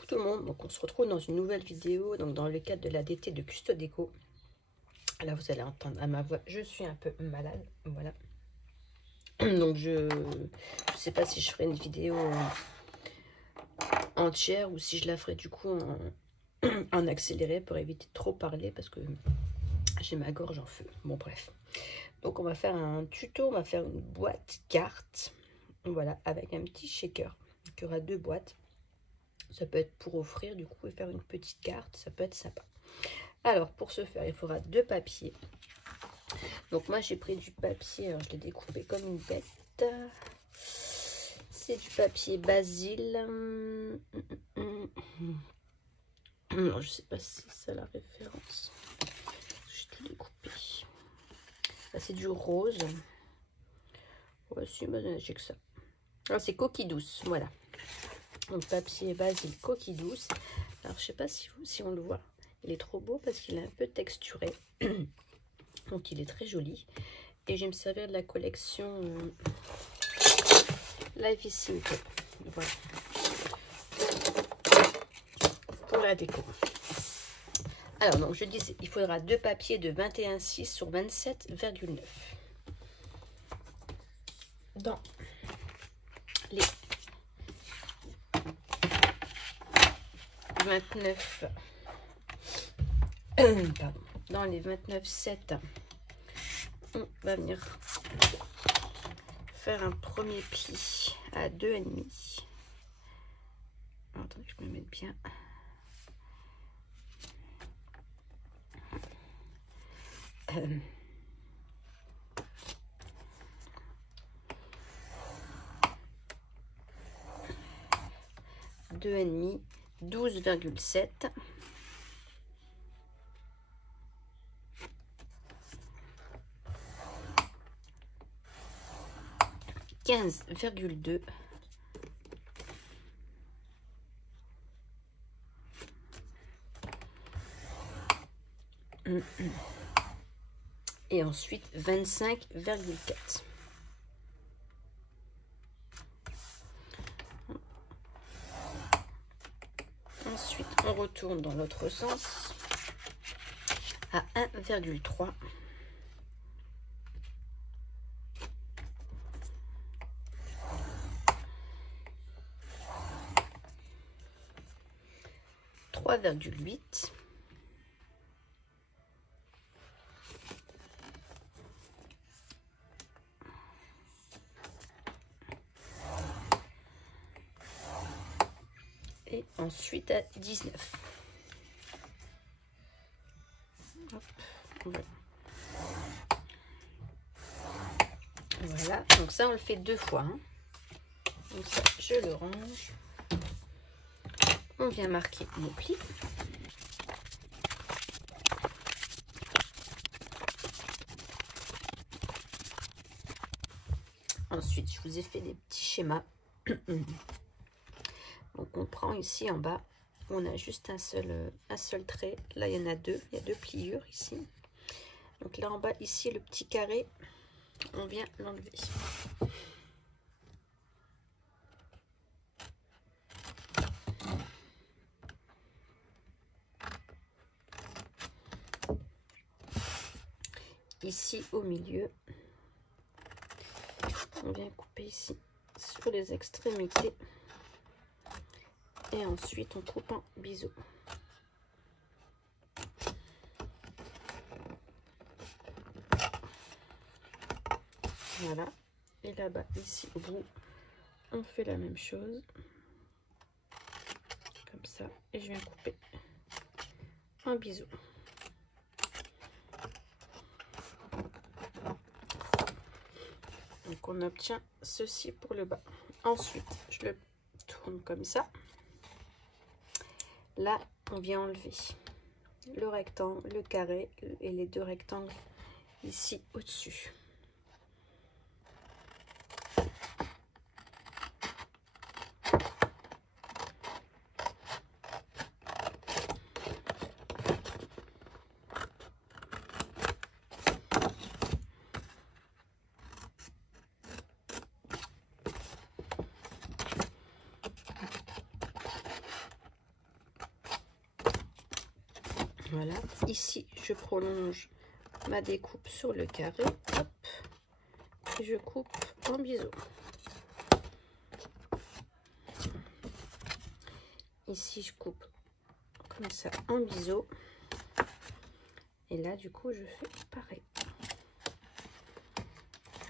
Coucou tout le monde, donc on se retrouve dans une nouvelle vidéo, donc dans le cadre de la DT de Custo Déco. Là vous allez entendre à ma voix, je suis un peu malade, voilà. Donc je sais pas si je ferai une vidéo entière ou si je la ferai du coup en accéléré pour éviter de trop parler parce que j'ai ma gorge en feu. Bon bref, donc on va faire un tuto, on va faire une boîte carte, voilà, avec un petit shaker. Donc il y aura deux boîtes. Ça peut être pour offrir du coup et faire une petite carte, ça peut être sympa. Alors pour ce faire, il faudra deux papiers. Donc moi j'ai pris du papier, alors je l'ai découpé comme une bête. C'est du papier Basile. Alors, je sais pas si c'est ça la référence. J'ai tout découpé. C'est du rose. Ouais, si, j'ai que ça. C'est coquille douce, voilà. Donc papier Basile coquille douce. Alors je sais pas si on le voit. Il est trop beau parce qu'il est un peu texturé. Donc il est très joli. Et je vais me servir de la collection Life is Simple. Voilà. Pour la déco. Alors donc je disais, il faudra deux papiers de 21,6 sur 27,9. Dans les 29 pardon, dans les 29,7, on va venir faire un premier pli à 2,5. Attendez, je me mets bien. Deux et demi, 12,7. 15,2. Et ensuite 25,4. Ensuite, on retourne dans l'autre sens à 1,3. Trois virgule 8. Et ensuite à 19. Hop, voilà. Voilà, donc ça on le fait deux fois. Hein. Donc ça, je le range. On vient marquer nos plis. Ensuite, je vous ai fait des petits schémas. Donc on prend ici en bas, on a juste un seul trait. Là il y en a deux, il y a deux pliures ici. Donc là en bas ici le petit carré, on vient l'enlever. Ici au milieu, on vient couper ici sur les extrémités. Et ensuite, on coupe en biseau. Voilà. Et là-bas, ici, au bout, on fait la même chose. Comme ça. Et je viens couper un biseau. Donc, on obtient ceci pour le bas. Ensuite, je le tourne comme ça. Là, on vient enlever le rectangle, le carré et les deux rectangles ici au-dessus. Voilà, ici je prolonge ma découpe sur le carré, hop, et je coupe en biseau. Ici je coupe comme ça en biseau, et là du coup je fais pareil.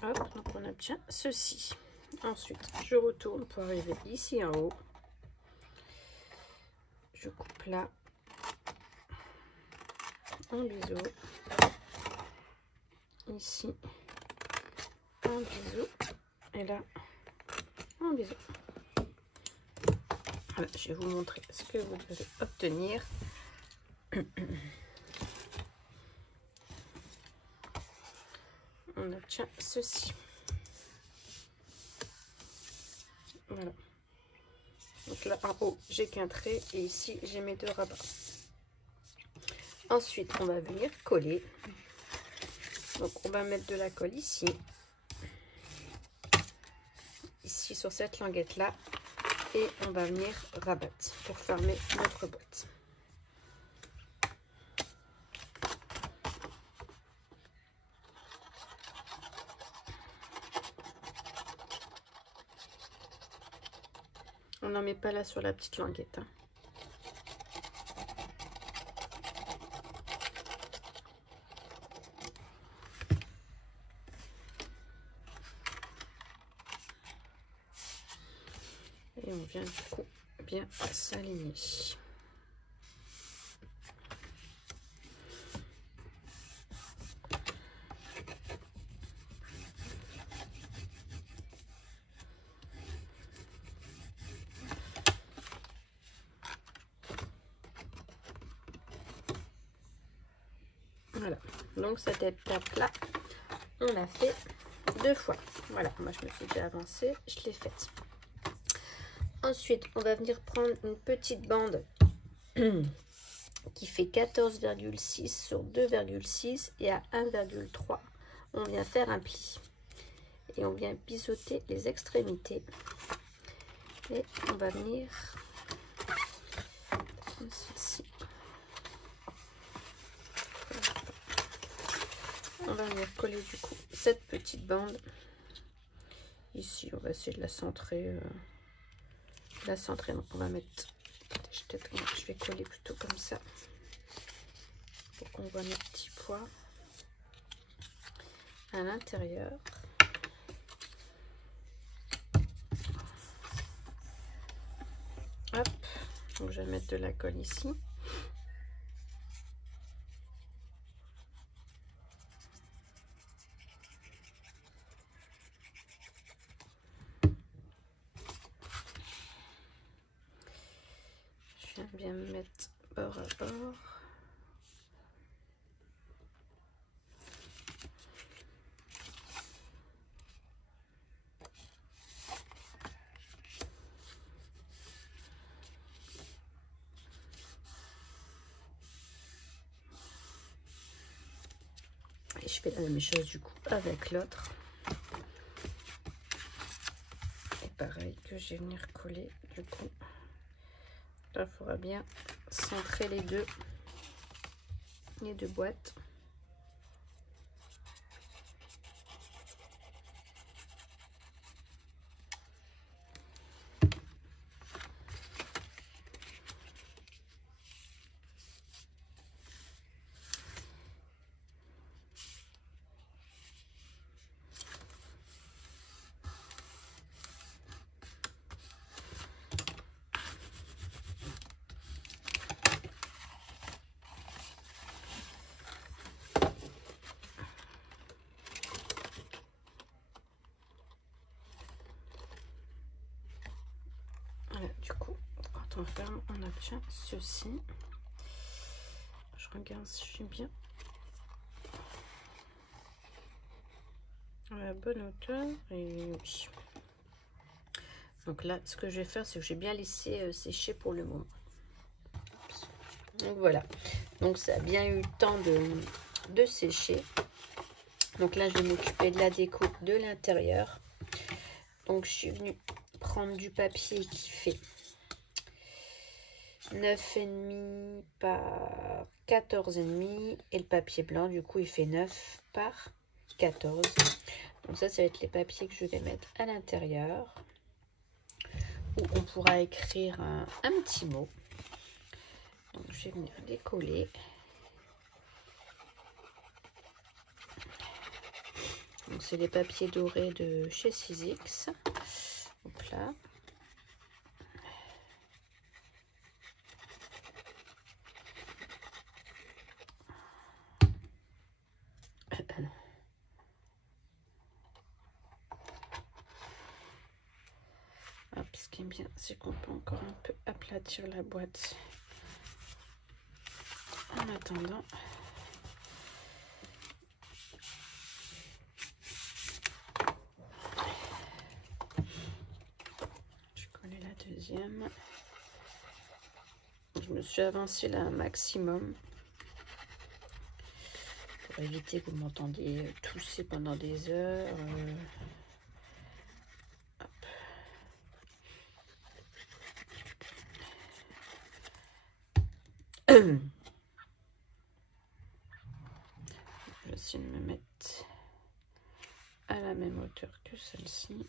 Hop, donc on obtient ceci. Ensuite je retourne pour arriver ici en haut, je coupe là en biseau, ici en biseau, et là en biseau. Voilà, je vais vous montrer ce que vous devez obtenir. On obtient ceci. Voilà. Donc là en haut j'ai qu'un trait et ici j'ai mes 2 rabats. Ensuite on va venir coller. Donc on va mettre de la colle ici. Ici sur cette languette là. Et on va venir rabattre pour fermer notre boîte. On n'en met pas là sur la petite languette. Hein. Et on vient du coup bien s'aligner. Voilà, donc cette étape-là, on l'a fait 2 fois. Voilà, moi je me suis déjà avancée, je l'ai faite. Ensuite, on va venir prendre une petite bande qui fait 14,6 sur 2,6 et à 1,3. On vient faire un pli. Et on vient biseauter les extrémités. Et on va venir comme ceci. On va venir coller du coup cette petite bande. Ici, on va essayer de la centrer. Donc on va mettre, je vais coller plutôt comme ça pour qu'on voit mes petits pois à l'intérieur. Hop, donc je vais mettre de la colle ici. Je viens bien me mettre bord à bord. Et je fais la même chose du coup avec l'autre. Et pareil que je vais venir coller du coup. Là, il faudra bien centrer les deux boîtes. Voilà, du coup, quand on ferme, on obtient ceci. Je regarde si je suis bien à la bonne hauteur. Et oui. Donc là, ce que je vais faire, c'est que j'ai bien laissé sécher pour le moment. Donc voilà. Donc ça a bien eu le temps de sécher. Donc là, je vais m'occuper de la découpe de l'intérieur. Donc je suis venue prendre du papier qui fait 9,5 par 14,5. Et le papier blanc, du coup, il fait 9 par 14. Donc ça va être les papiers que je vais mettre à l'intérieur. Où on pourra écrire un petit mot. Donc je vais venir les coller. Donc c'est les papiers dorés de chez 6X. Hop là. Hop, ce qui est bien, c'est qu'on peut encore un peu aplatir la boîte en attendant. Je connais la deuxième. Je me suis avancée là un maximum pour éviter que vous m'entendiez tousser pendant des heures. Je vais essayer de me mettre à la même hauteur que celle-ci.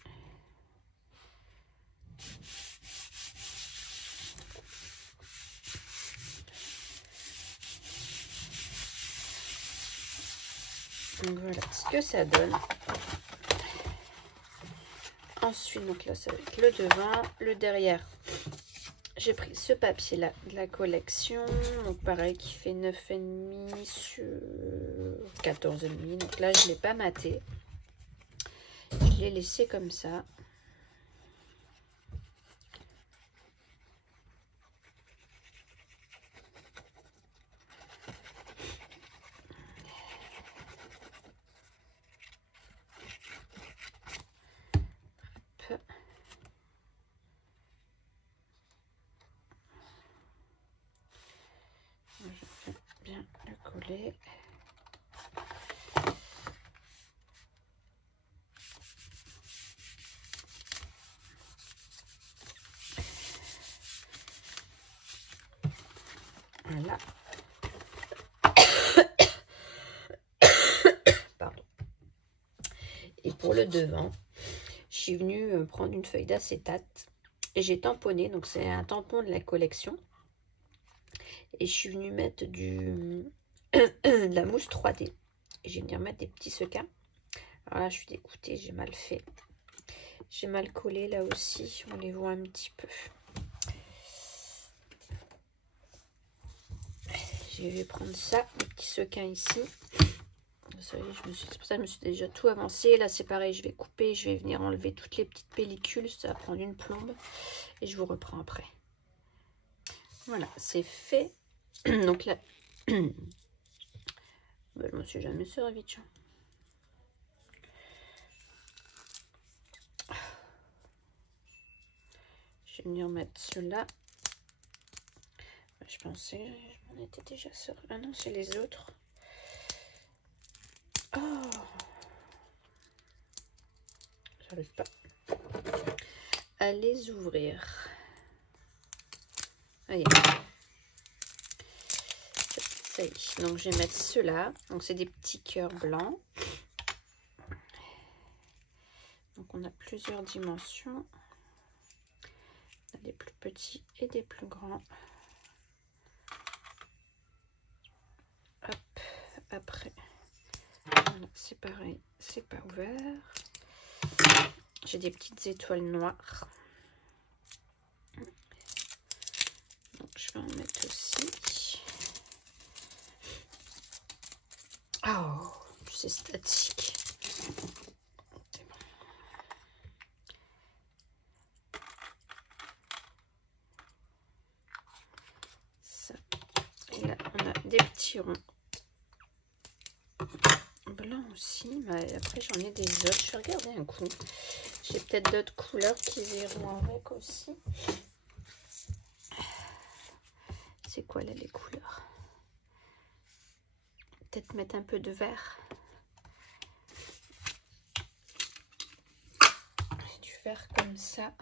Donc voilà ce que ça donne. Ensuite, donc là, ça va être le devant, le derrière. J'ai pris ce papier là de la collection, donc pareil qui fait 9,5 sur 14,5. Donc là je ne l'ai pas maté, je l'ai laissé comme ça. Hop. Je vais bien le coller. Voilà. Pardon. Et pour le devant, je suis venue prendre une feuille d'acétate et j'ai tamponné. Donc c'est un tampon de la collection. Et je suis venue mettre de la mousse 3D. Et je vais venir mettre des petits sequins. Alors là, je suis dégoûtée, j'ai mal fait. J'ai mal collé là aussi, on les voit un petit peu. Je vais prendre ça, les petits sequins ici. C'est pour ça que je me suis déjà tout avancé. Là, c'est pareil, je vais couper, je vais venir enlever toutes les petites pellicules. Ça va prendre une plombe. Et je vous reprends après. Voilà, c'est fait. Donc là, ben, je m'en suis jamais servi, tiens. Je vais venir mettre cela. Je pensais, je m'en étais déjà servi. Ah non, c'est les autres. Oh, j'arrive pas à les ouvrir. Allez. Ça y est. Donc je vais mettre ceux-là. Donc c'est des petits cœurs blancs. Donc on a plusieurs dimensions. On a des plus petits et des plus grands. Hop, après. Voilà, c'est pareil, c'est pas ouvert. J'ai des petites étoiles noires. Donc je vais en mettre aussi. Oh, c'est statique. Ça. Et là, on a des petits ronds blancs aussi. Mais après, j'en ai des autres. Je vais regarder un coup. J'ai peut-être d'autres couleurs qui iront avec aussi. C'est quoi là les couleurs? Peut-être mettre un peu de vert. Du vert comme ça.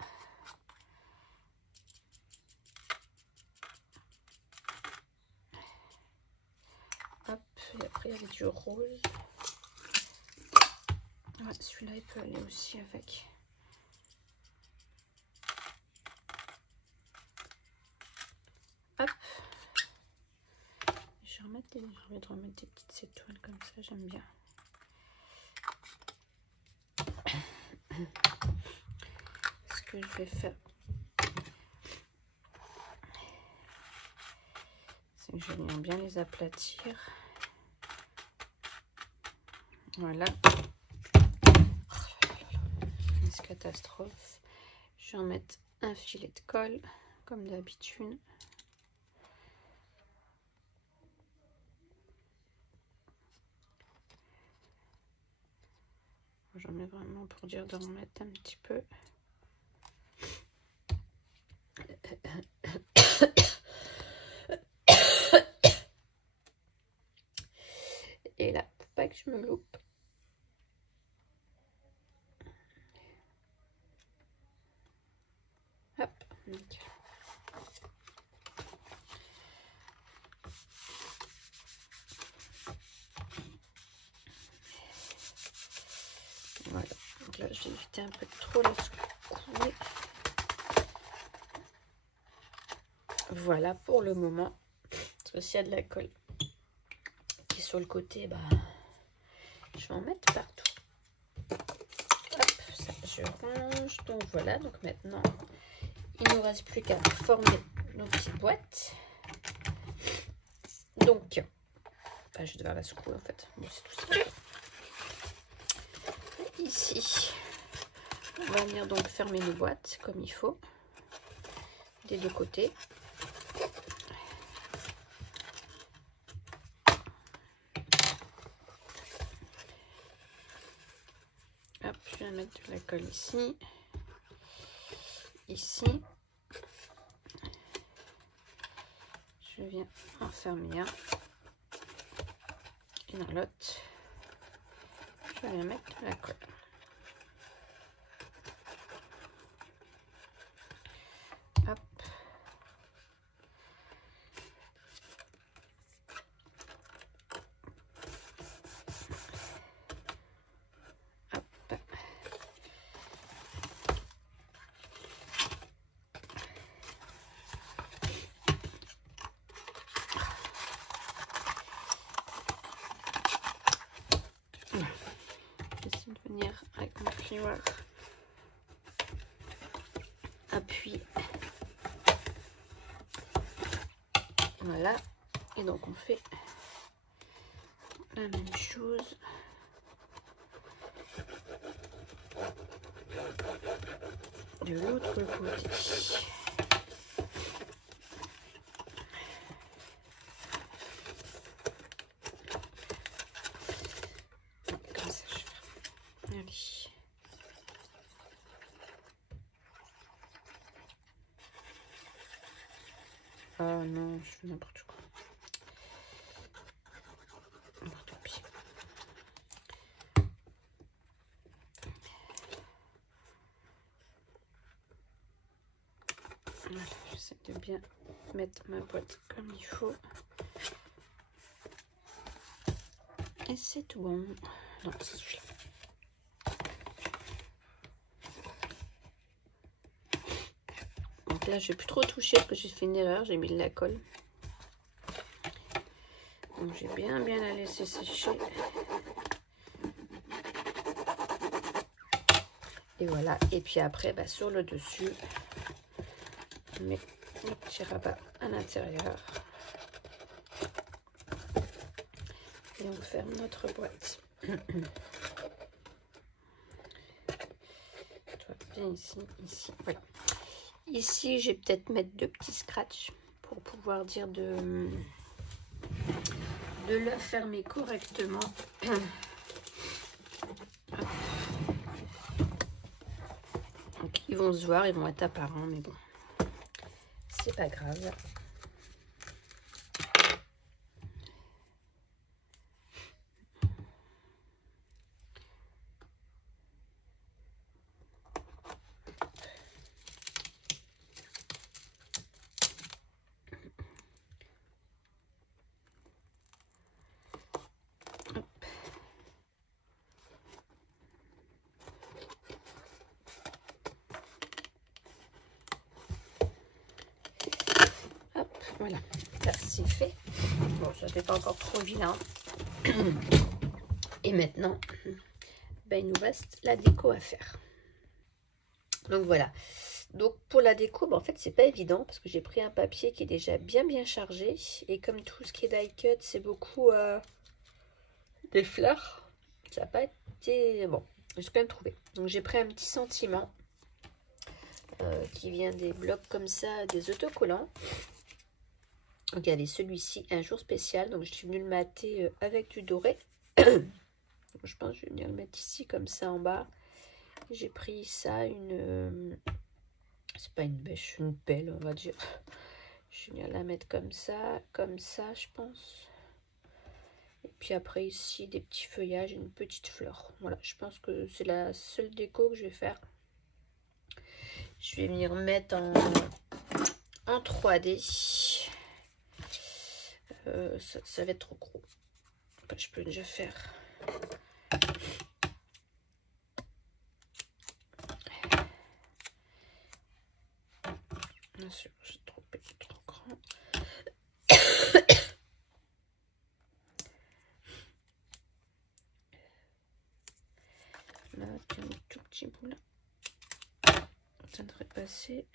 après il y avait du rose. Ouais, celui-là il peut aller aussi avec. Hop. Je vais remettre j'ai envie de remettre des petites étoiles comme ça, j'aime bien. Ce que je vais faire, c'est que je viens bien les aplatir. Voilà. C'est catastrophe. Je vais en mettre un filet de colle, comme d'habitude. J'en mets vraiment pour dire d'en mettre un petit peu. Et là, faut pas que je me loupe. Hop, nickel. Voilà, donc là j'ai évité un peu trop la secouer. Voilà pour le moment. Parce que s'il y a de la colle qui est sur le côté, bah, je vais en mettre partout. Hop, ça je range. Donc voilà, donc maintenant il ne nous reste plus qu'à former nos petites boîtes. Donc, bah, je vais devoir la secouer en fait. Bon, c'est tout ça. Ici, on va venir donc fermer nos boîtes comme il faut, des deux côtés. Hop, je vais mettre de la colle ici, ici. Je viens en fermer un. Et dans l'autre, je vais mettre de la colle. Hop. Hop. J'essaie de venir avec mon plioir. Appuie. Voilà. Et donc on fait la même chose. De l'autre côté. Comme ça je fais. Allez. Oh non, je fais n'importe quoi. N'importe quoi. Voilà, j'essaie de bien mettre ma boîte comme il faut. Et c'est tout bon. Non, c'est celui-là. Donc là, je vais plus trop toucher parce que j'ai fait une erreur. J'ai mis de la colle. Donc j'ai bien la laisser sécher. Et voilà. Et puis après, bah, sur le dessus, on met le petit rabat à l'intérieur. Et on ferme notre boîte. Bien ici, ici, voilà. Ici, j'ai peut-être mettre deux petits scratchs pour pouvoir dire de la fermer correctement. Donc, ils vont se voir, ils vont être apparents, mais bon, c'est pas grave. Voilà, là c'est fait. Bon, ça fait pas encore trop vilain. Et maintenant, ben, il nous reste la déco à faire. Donc voilà. Donc pour la déco, ben, en fait c'est pas évident parce que j'ai pris un papier qui est déjà bien chargé. Et comme tout ce qui est die cut, c'est beaucoup des fleurs. Ça n'a pas été... Bon, j'ai quand même trouvé. Donc j'ai pris un petit sentiment qui vient des blocs comme ça, des autocollants. Regardez, celui-ci, un jour spécial. Donc, je suis venue le mater avec du doré. Je pense que je vais venir le mettre ici, comme ça, en bas. J'ai pris ça, c'est pas une bêche, une pelle, on va dire. Je vais venir la mettre comme ça, je pense. Et puis après, ici, des petits feuillages, une petite fleur. Voilà, je pense que c'est la seule déco que je vais faire. Je vais venir mettre en 3D. Ça va être trop gros. Enfin, je peux déjà faire. Bien sûr, j'ai trop petit, trop grand. Là, un tout petit bout là. Ça devrait passer.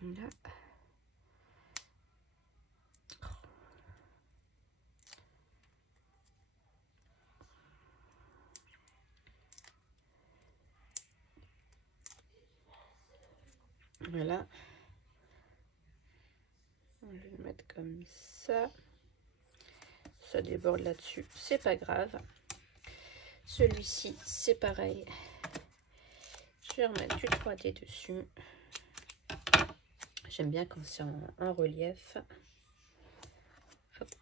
Là. Voilà. Je vais le mettre comme ça. Ça déborde là-dessus, c'est pas grave. Celui-ci, c'est pareil. Je vais remettre du 3D dessus. J'aime bien quand c'est en relief. Hop.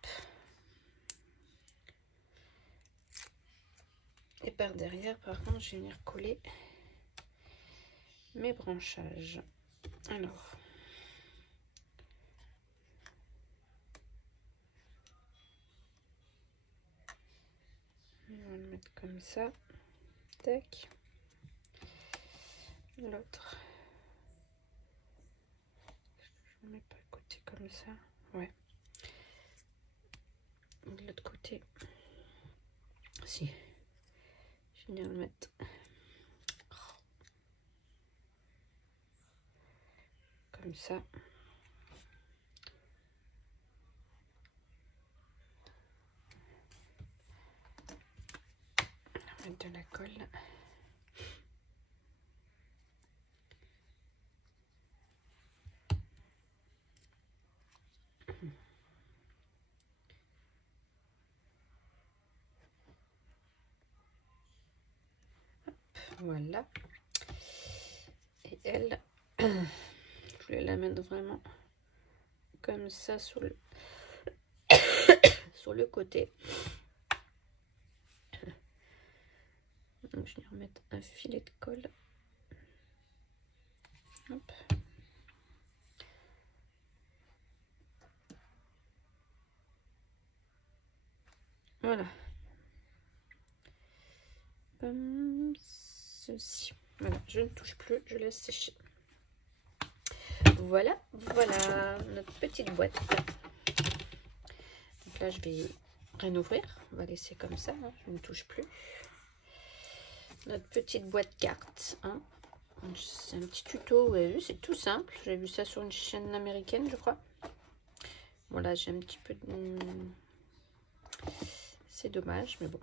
Et par derrière, par contre, je vais venir coller mes branchages. Alors, on va le mettre comme ça. Tac. L'autre. Je ne mets pas à côté comme ça. Ouais. De l'autre côté. Si. Je vais venir le mettre. Comme ça. On va mettre de la colle. Voilà. Et elle, je voulais la mettre vraiment comme ça sur le sur le côté. Donc je vais remettre un filet de colle. Hop. Voilà. Comme ceci. Voilà, je ne touche plus, je laisse sécher. Voilà, voilà notre petite boîte. Donc là, je vais rien ouvrir. On va laisser comme ça, hein, je ne touche plus. Notre petite boîte cartes. Hein. C'est un petit tuto, vous avez vu, c'est tout simple. J'ai vu ça sur une chaîne américaine, je crois. Bon, là, j'ai un petit peu de... C'est dommage, mais bon.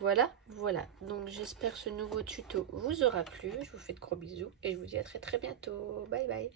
Voilà, voilà. Donc, j'espère que ce nouveau tuto vous aura plu. Je vous fais de gros bisous et je vous dis à très bientôt. Bye bye.